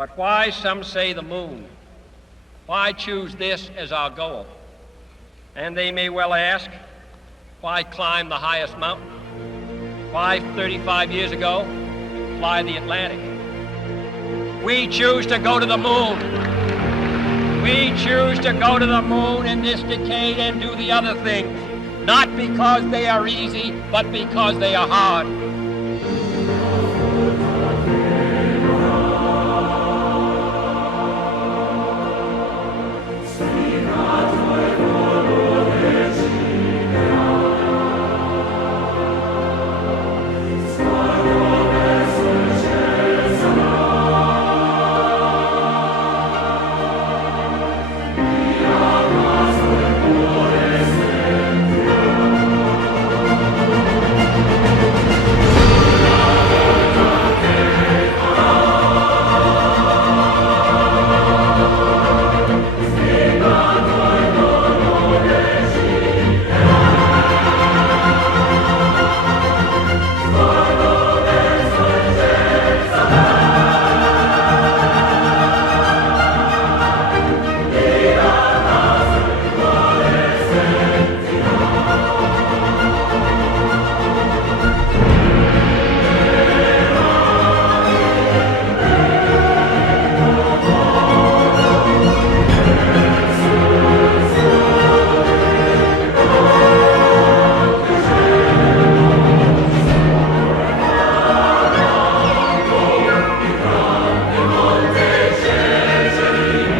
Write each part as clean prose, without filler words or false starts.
But why, some say, the moon? Why choose this as our goal? And they may well ask, why climb the highest mountain? Why, 35 years ago, fly the Atlantic? We choose to go to the moon. We choose to go to the moon in this decade and do the other things, not because they are easy, but because they are hard.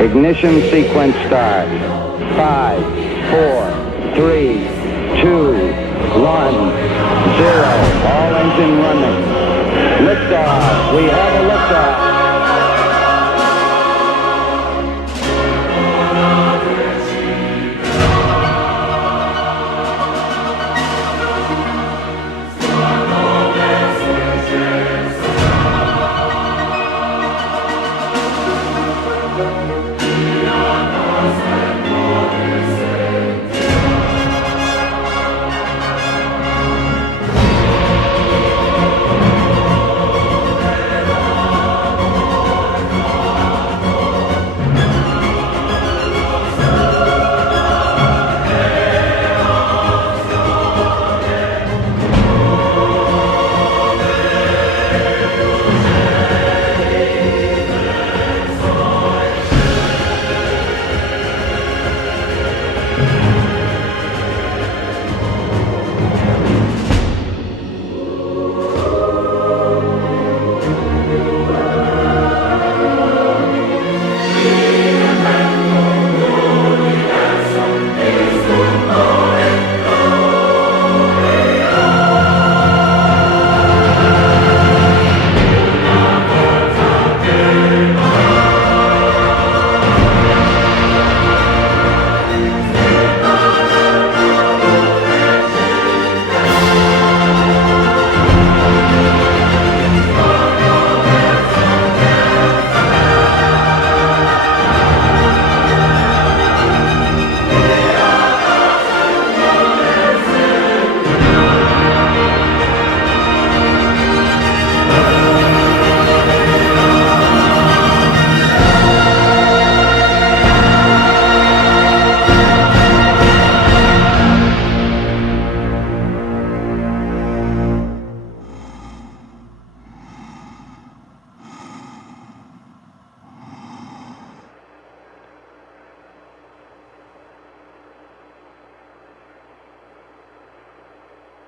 Ignition sequence start. 5, 4, 3, 2, 1, 0. All engine running. Liftoff. We have a liftoff.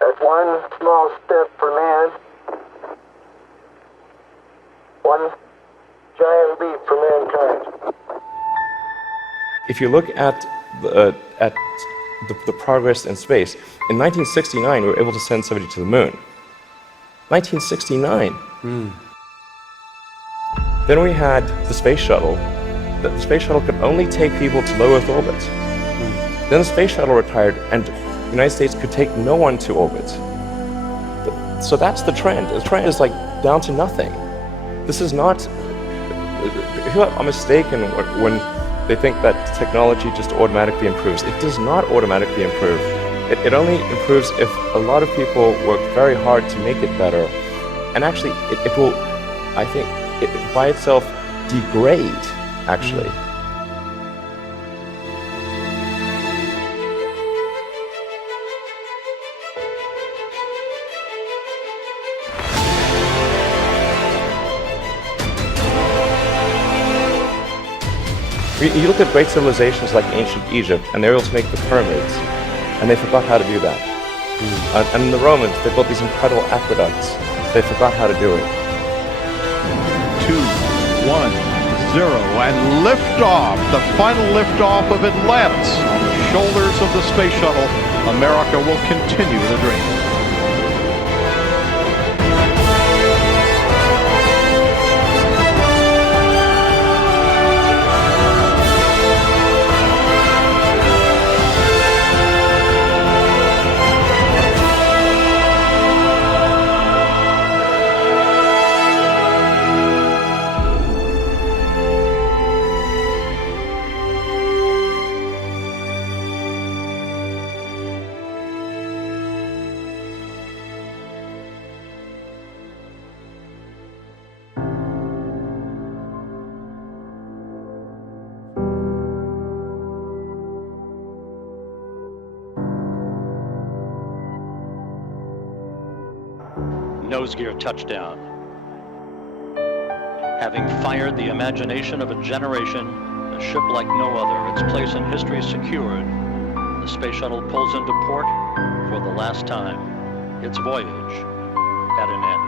That's one small step for man, one giant leap for mankind. If you look at the progress in space, in 1969 we were able to send somebody to the moon. 1969. Then we had the space shuttle. The space shuttle could only take people to low Earth orbit. Then the space shuttle retired, and the United States could take no one to orbit. So that's the trend. The trend is like down to nothing. This is not. People are mistaken when they think that technology just automatically improves. It does not automatically improve. It only improves if a lot of people work very hard to make it better. And actually, it will, I think, by itself degrade, actually. You look at great civilizations like ancient Egypt, and they were able to make the pyramids, and they forgot how to do that. And the Romans, they built these incredible aqueducts. They forgot how to do it. 2, 1, 0, and liftoff, the final liftoff of Atlantis on the shoulders of the space shuttle. America will continue the dream. Nose gear touchdown. Having fired the imagination of a generation, a ship like no other, its place in history secured, the space shuttle pulls into port for the last time. Its voyage at an end.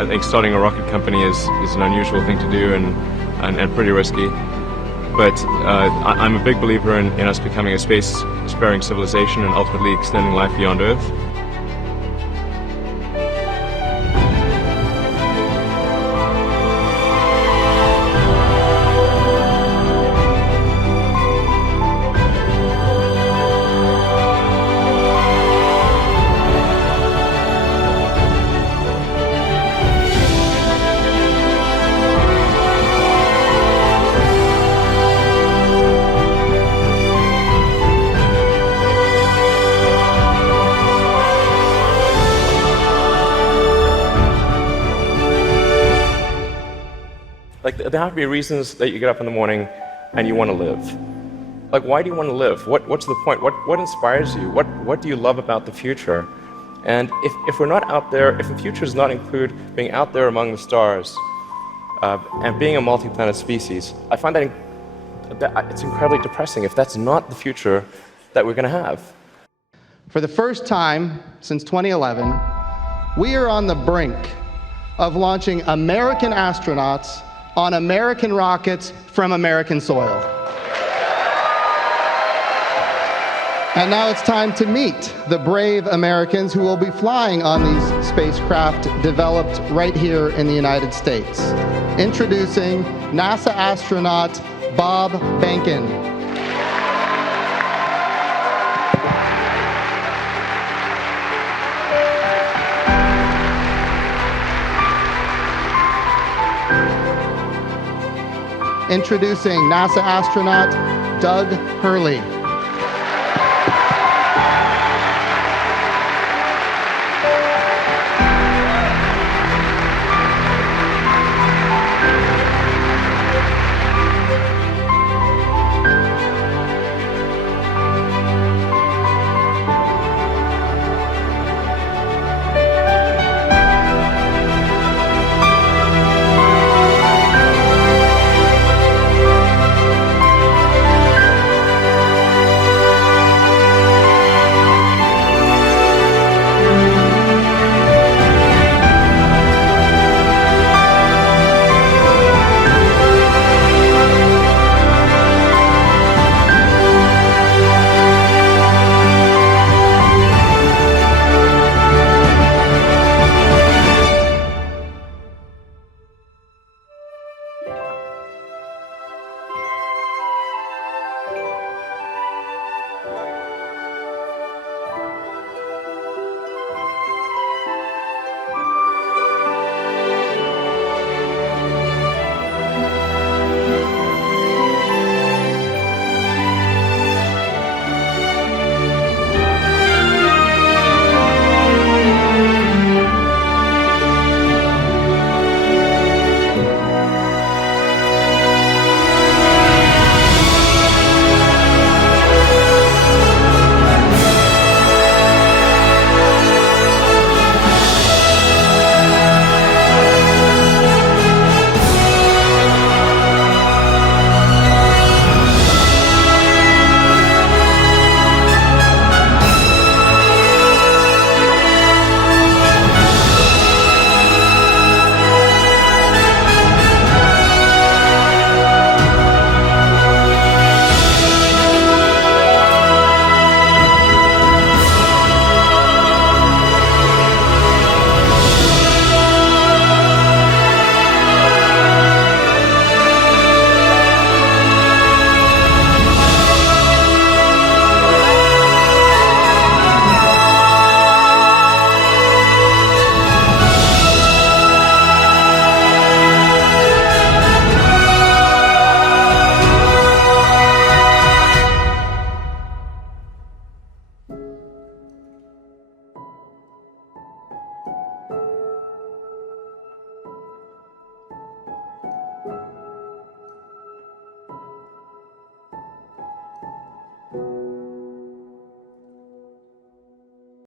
I think starting a rocket company is an unusual thing to do and pretty risky. But I'm a big believer in us becoming a space-sparing civilization and ultimately extending life beyond Earth. Like, there have to be reasons that you get up in the morning and you want to live. Like, why do you want to live? What's the point? What inspires you? What do you love about the future? And if we're not out there, if the future does not include being out there among the stars and being a multi-planet species, I find that it's incredibly depressing if that's not the future that we're going to have. For the first time since 2011, we are on the brink of launching American astronauts on American rockets from American soil. And now it's time to meet the brave Americans who will be flying on these spacecraft developed right here in the United States. Introducing NASA astronaut Bob Behnken. Introducing NASA astronaut Doug Hurley.